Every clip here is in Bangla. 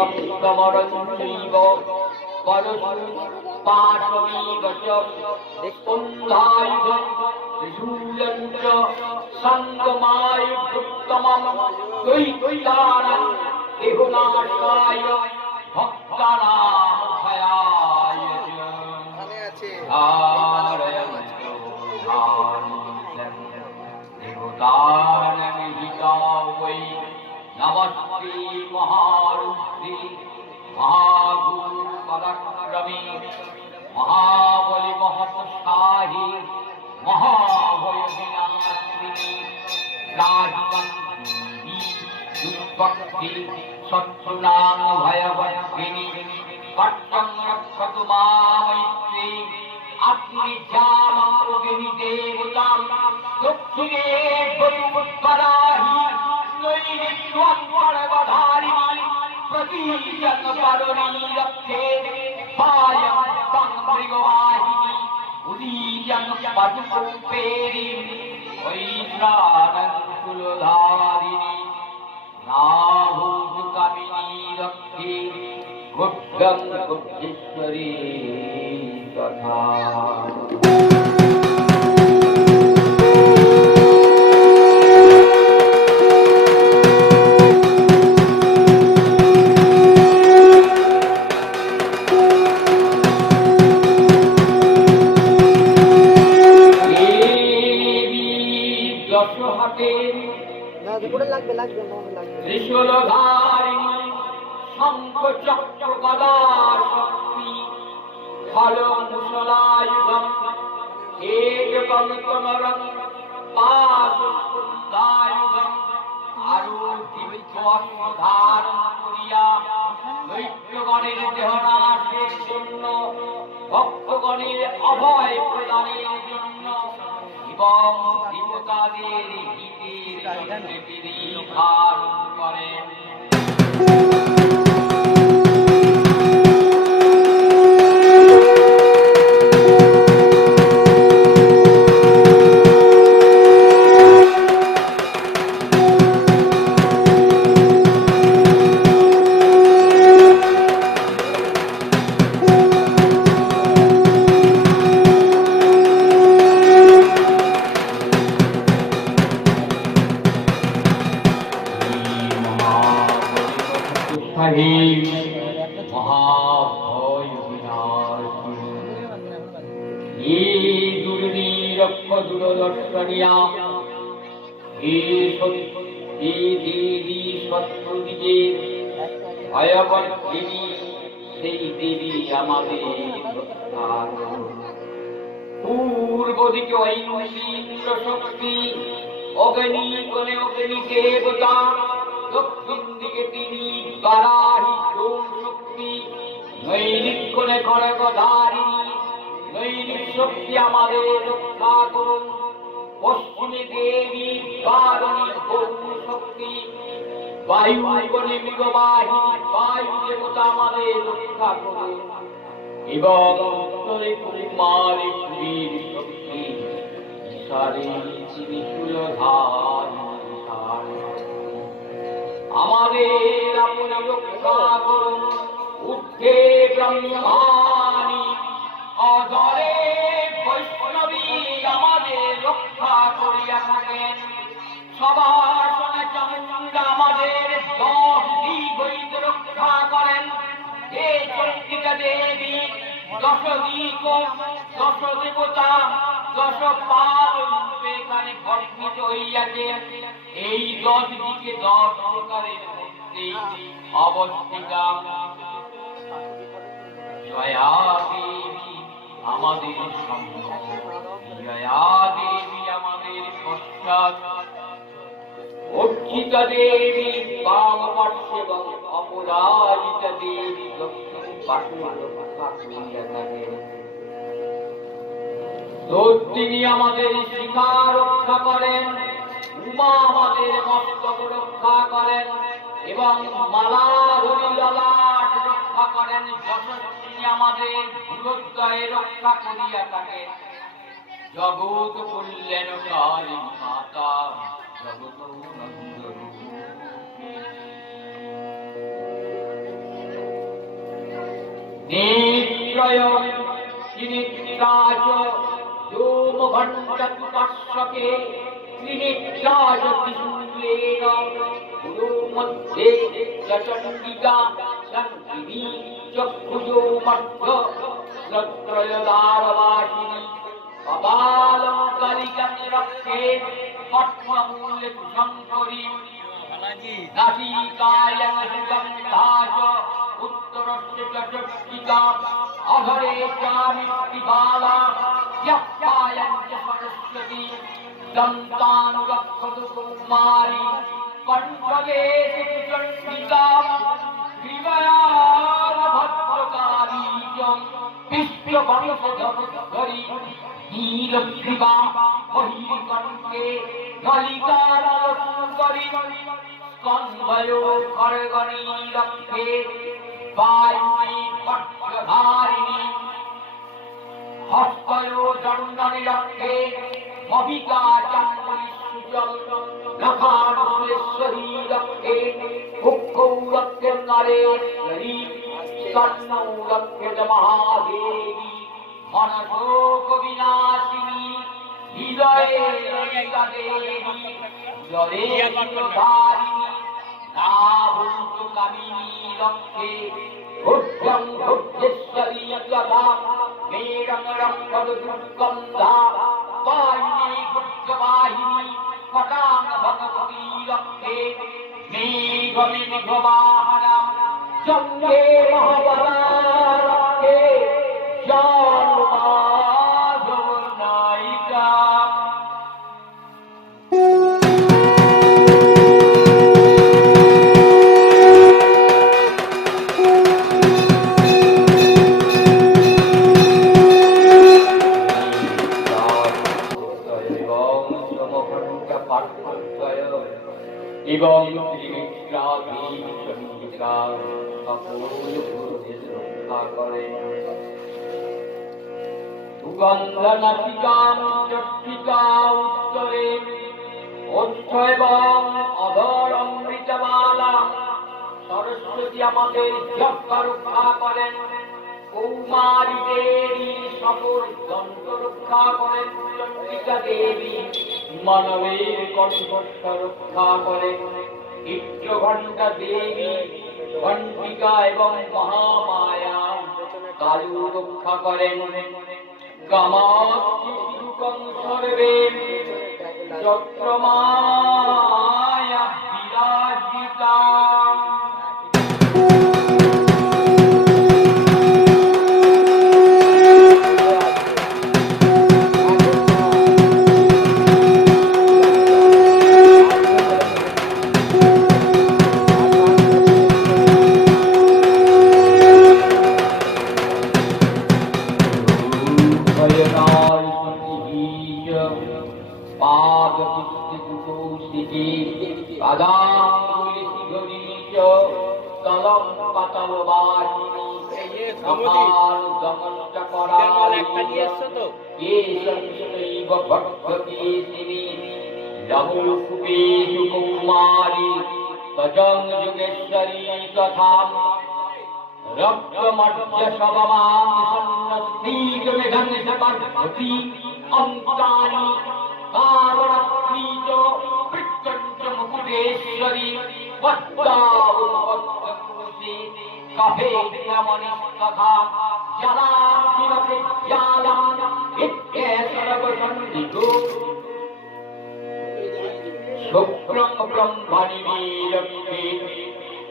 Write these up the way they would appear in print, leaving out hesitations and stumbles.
সপ্তমরঞ্চৈব পরশু পাশমীব চ কুন্ধায়ুধম ত্রিশূলং চ সঙ্গমায়ুক্তমম দৈত্যানাং দেহনাশায় ভক্তানাং ভয়ায় চ ধারয়ন্তু ধারয়ন্तं দেবতানাং হিতায় নমস্তে মহারুদ্রে মহাগুরু পরাক্রমে মহাবলি মহোৎসাহে মহাভয় বিনাশিনী রাজবন্দিনী দুর্ভক্তি শত্রুনাং ভয়বর্ধিনী পট্টং রক্ষতু মামৈত্রী আপনি জামঙ্গিনী দেবতাম দক্ষিণে বলুৎপরাহি নৈরিত্যঙ্গধারিণী প্রতীয়ং পরণী রক্ষে পায়ং তং মৃগবাহিনী উদীয়ং পদ্মপুষ্পেরি বৈশ্রাণং কুলধারিণী নাভূত কামিনী রক্ষে গুপ্তং গুপ্তেশ্বরী তথা ত্রিশূলধারিণী শঙ্খ চক্র গদা শক্তি ফল মুসলায়ুধম একং তমরং পাশুন্দায়ুধম আরুদ্ধিবিধ্বস্ত ধারণ করিয়া দৈত্যগণের দেহনাশের জন্য ভক্তগণের অভয় প্রদানের জন্য এবং দেবতাদের হিতের তিনি ধারণ করেন। ভয়বর্ধিনী সেই দেবী আমাদের পূর্ব দিকে ঐন্দ্র শক্তি অগ্নি কোণে অগ্নি দেবতা দক্ষিণ দিকে তিনি বারাহী শক্তি নৈরিক কোণে খড়গধারিণী নৈরিক শক্তি আমাদের রক্ষা করুন। পশ্চিমে দেবী কারণী গৌর শক্তি বায়ু কোণে মৃগবাহিনী বায়ু দেবতা আমাদের রক্ষা করুন এবং উত্তরে কুমারী বীর শক্তি সারে আমাদের আপনি রক্ষা করুন। ঊর্ধ্বে ব্রহ্মাণী অধরে বৈষ্ণবী আমাদের রক্ষা করিয়া থাকেন। সবাসনে চামুণ্ডা আমাদের 10 দিক হইতে রক্ষা করেন। হে চন্ডিকা দেবী 10 দিক 10 দেবতা 10 পাল রূপে এখানে বর্ণিত হইয়াছে। এই 10 দিকে 10 প্রকারের মধ্যে অবস্থিতা। জয়া দেবী আমাদের সম্মুখ, জয়া দেবী আমাদের পশ্চাৎ, অর্চিতা দেবী বাম পার্শ্বে এবং অপরাজিতা দেবী দক্ষিণ পার্শ্বে রক্ষা করিয়া থাকেন। তিনি আমাদের শিখা রক্ষা করেন, উমা আমাদের মস্তক রক্ষা করেন এবং মালা ধরি ললাট রক্ষা করেন। যশস্বিনী আমাদের ভূলোদ্বয়ে রক্ষা করিয়া থাকেন। জগৎ কল্যাণকারী মাতা জগৎ বিজয় শ্রীনিদ্রাজ ধূমঘণ্টাপার্শ্বকে শ্রীনিদ্রাজ ত্রিশূলেন গুরু মধ্যে চণ্ডিকা সংগিনী চক্ষুজো মধ্য শ্রত্রয়দারবাসিনী কপালঙ্কালিকাং রক্ষে পদ্মমূলে শঙ্করী নাসিকায়াং সুগন্ধাচ উত্তরস্য চক্ষিকা অধরে চামিত্রিবালা য়প্পায়ং চ সরস্বতী দন্তানুরক্ষতু কৌমারী কণ্ঠগে চণ্ডিকা গ্রীবায়াং ভদ্রকালী চ বিশ্ববংশধরি নীলগ্রীবা মহিকণ্ঠে নলিকানলঙ্করী স্কন্ধयो খড়গণী রক্ষে বায়ুনী পক্ষধারিণী হস্তयो দণ্ডনী রক্ষে মবিকা চাণ্ডী সুজল নখানুলেশ্বরী রক্ষে মুখৌ রক্ষে নরেশ্বরী স্তন্যৌ রক্ষে মহাদেবী মনশোক বিনাশিনী হৃদয়ে ললিতা দেবী জলে ধারিণী নাভূত কামিনী রক্ষে ভূত্যং ভূত্যেশ্বরী যথা মেরং রক্ষতু দুর্গন্ধা বাহিনী ভূত্যবাহিনী পটাং ভগবতী রক্ষে মেঘমেঘবাহনা চন্দ্রে মহাবলা রক্ষে জন্মাধবনায়িকা এবং চন্ডিকা সকল পুরুষের রক্ষা করে সুগন্ধনাসিকাং চক্ষিকা উত্তরে ওষ্ঠ এবং অধর অমৃতমালা সরস্বতী আমাদের যজ্ঞ রক্ষা করেন কৌমারীদেবী সকল দণ্ড রক্ষা করেন চন্ডিকা দেবী মানবের কণ্ঠস্ব রক্ষা করেন চিত্রঘণ্টা দেবী ঘণ্টিকা এবং মহামায়া কালু রক্ষা করেন কামাক্ষী সর্বে চক্রমায়া বিরাজিতা যোগেশ্বরী তথা রক্তমর্য সবমাংসী অঙ্কানি কালরাত্রি চ বৃত্তঞ্চ মুকুটেশ্বরী বদ্দাবুপদ্মকুশি কফেন্দ্রমণিস্তথা জলাধিরতে জ্বালাং ইত্যেতরবসন্দিতো শুক্রং ব্রহ্মণি বীরক্ষে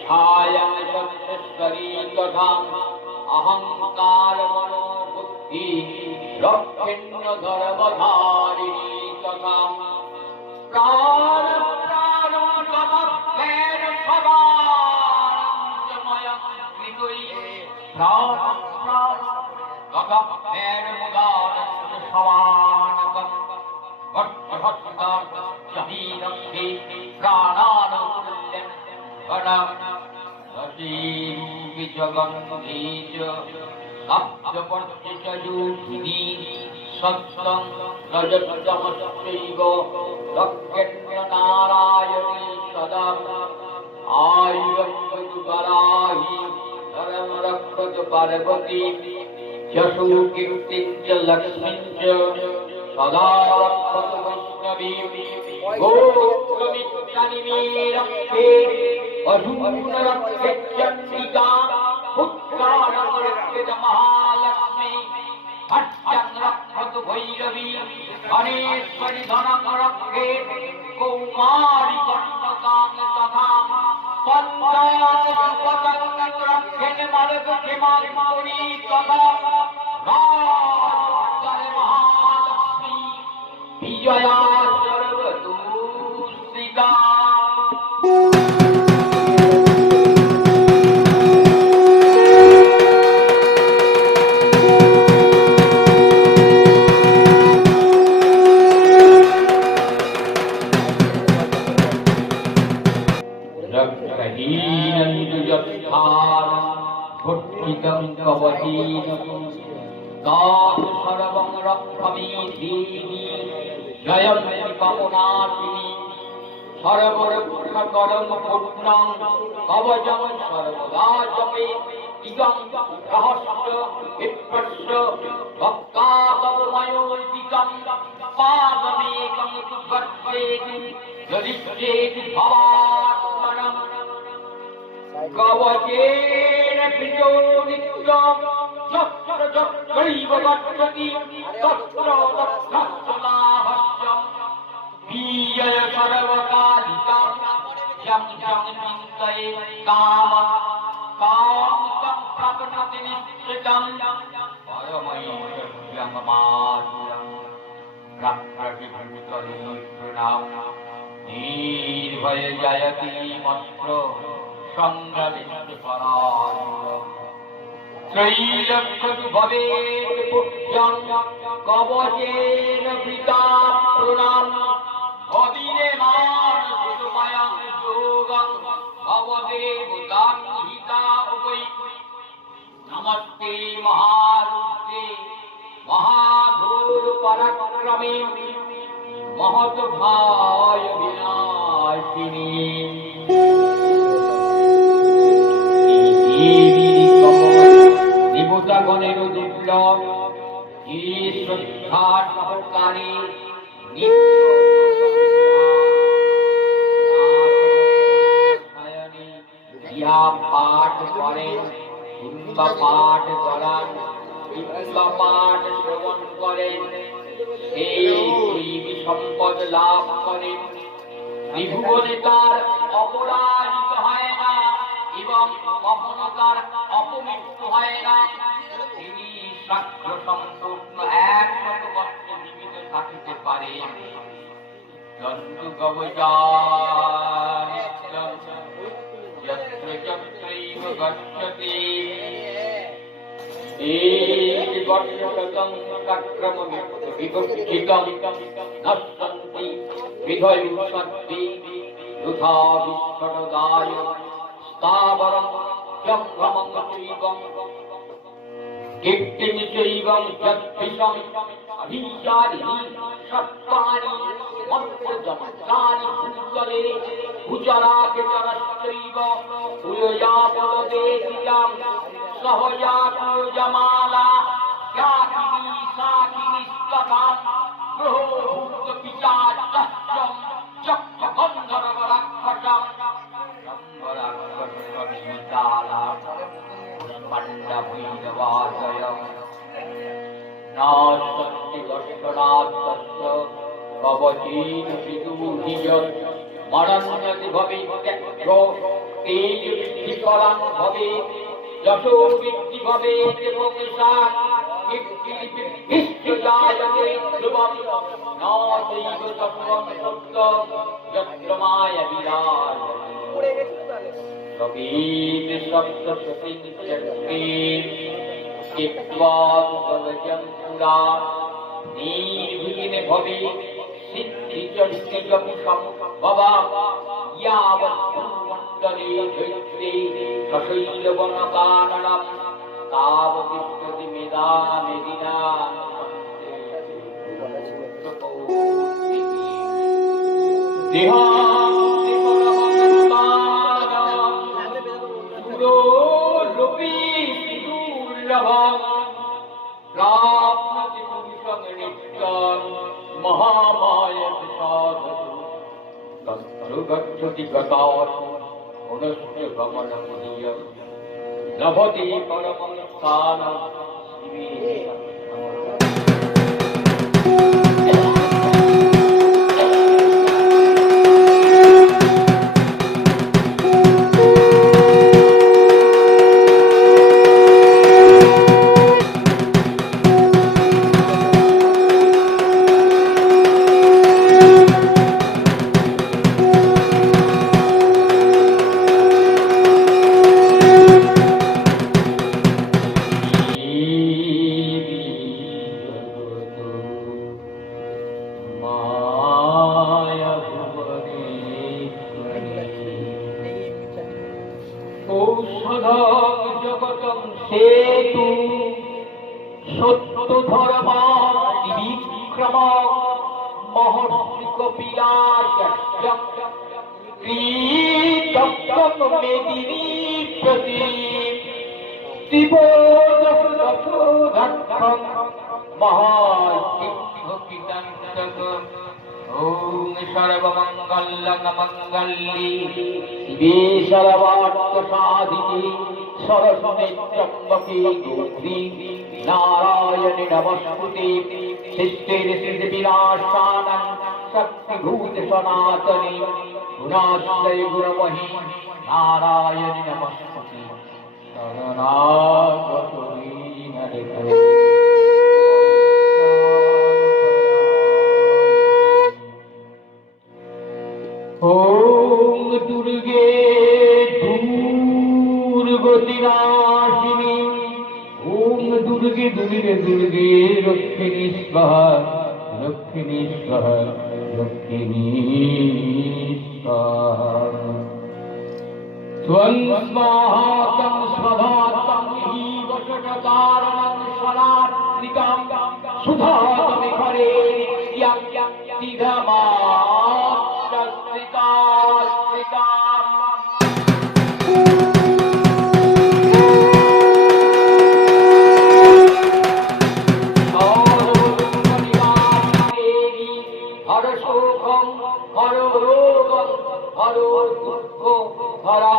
ছায়াং সত্যশ্বরী তথা অহংকার মনোবুদ্ধি রক্ষেণ্য ধর্মধারিণী তথা প্রাণ প্রাণ গভীর সবানন্দময়ং হৃদয় প্রাণ প্রাণ গভীর মুদানন্দ সবানন্দম ভট্টভট্টাং চহীরক্ষে প্রাণানুকুল্যং গণম রসীরূপি জগন্মী চ সপ্তপর্যযোগিনী সত্যং রজতমস্যৈব রক্ষেণ্য নারায়ণী সদা আয়ুরক্ষতু বরাহি ধরম রক্ষতু পার্বতী यशो कीर्तिञ्च लक्ष्मीञ्च सदा रक्षतु वैष्णवीं गोत्रमित्राणि मे रक्षे अधूनरक्षे चण्डिका पुत्राणं रक्षेत महालक्ष्मी भट्टं रक्षतु भैरवी धनेश्वरि धनं रक्षेत् कौमारी कन्यकां तथा पञ्चाशतं रक्षेत् मलगक्षेमाङ्कुरी तथा राजराजे महालक्ष्मी विजया सर्वदूषिता तात् सर्वं रक्षमि देवी जयन्ति पवनाशिनी सर्वरक्षकरं पूर्णं कवचं सर्वदा जपे इदं रहस्य विप्रस्य भक्ताकवमयोदितं पादमेकं तु गच्छेति यदिच्छेति भवात्मनम् कवचेन प्रियो नित्यं यत्र यत्रैव गच्छति तत्र तत्सदाभस्यम् पीयय सर्वकालिकं यं यं चिन्तये कामं कामितं प्रपन्नति निश्चितं परमैश्वर्यमाद्यं रक्षतिभूतरीतॄणां निर्भय जयति मत्र त्रैलक्षतु भवेत् पुष्यं कवचेन वृता तृणां भविरे मानसमयं योगं भवदेवतान्विता वै नमस्ते महारुद्रे महाधूरपराक्रमे महद्भाय विनाशिनी देवतागणेर दुर्लभ ये श्रद्धा सहकारे ইহা পাঠ করেন কিংবা পাঠ করান কিংবা পাঠ শ্রবণ করেন এই দৈবী সম্পদ লাভ করেন ত্রিভুবনে তার অপরাজিত হয় না এবং কখনো তার অপমৃত্যু হয় না তিনি সাক্ষ্য সম্পূর্ণ 100 বছর জীবিত থাকিতে পারেন জন্তু গবজানিত্যং यत्र चत्रैव गच्छति एति वर्षशतं चक्रमविभक्तितं नश्यन्ति विधयुषन्ति यथा विश्वदाय स्थावरं जङ्गमं चैवं कीर्तिं चैवं यद्विषम् अभिचारिणी सत्तानि मन्त्रजमतानि भूतले भुजराकेतरश्चैव भूयोयापदेशियां सहयाकुजमाला याकिनी साकिनीस्तथां गृहोभूतपिशाचश्चं चक्रगन्धर्वराक्षसं शम्बराक्षसमितालां पुष्पण्डभैरवादयम् नास्ति दर्शनार्थस्य कवचेन विदूहियत् मरण्यति भवेत्यक्रो तेन विद्धिफलं भवेत् यशो विद्धि भवेत् पुंसां कीर्तिर्विद्धिश्चायते ध्रुवं न चैव तत्त्वं सत्यं यत्र मायाविराजते कवेत् सप्तशतीं चक्रे चित्वा कवचं पुरा निर्विघ्ने भवेत् सिद्धिचरित्रं सम्भवा यावत् मण्डले चैत्रे सशैलवनकाननं तावतिष्ठति मेधामेदिना देहान्ति परमं दुरोरुपी दुर्लभम् তত্র গচ্ছতি গতাৎ পুনশ্চ গমনমুদীয়ম লভতে পরমং স্থানম শিবে সেতু সত্য ধর্ম বিক্রম মহর্ষি কপিলাচ মেদিনী প্রতি শিবদশরথম মহাশিক্ষিতান্তক ওম সর্বমঙ্গলমঙ্গল্যে শিবে সর্বার্থসাধিকে সরস্বতী ত্র্যম্বকে গৌরী নারায়ণে নমস্তুতে সৃষ্টির সৃষ্টি বিনাশানং শক্তিভূত সনাতনে গুণাশ্রয় গুণমহি নারায়ণে নমস্তুতে শরণাগত দীনবন্ধু ওম দুর্গে দুর্গতিনাশিনী ওম দুর্গে দুর্গে দুর্গে রক্ষিণী স্বাহা রক্ষিণী স্বাহা রক্ষিণী স্বাহা ত্বং স্বাহাতং স্বধাতং হি বশটকারণং সনাত্রিকাং সুধাতমি খরে নিত্যং তিধমাত্রিকাত্রিকাম হর শোকং হর রোগং হর দুঃখ হরা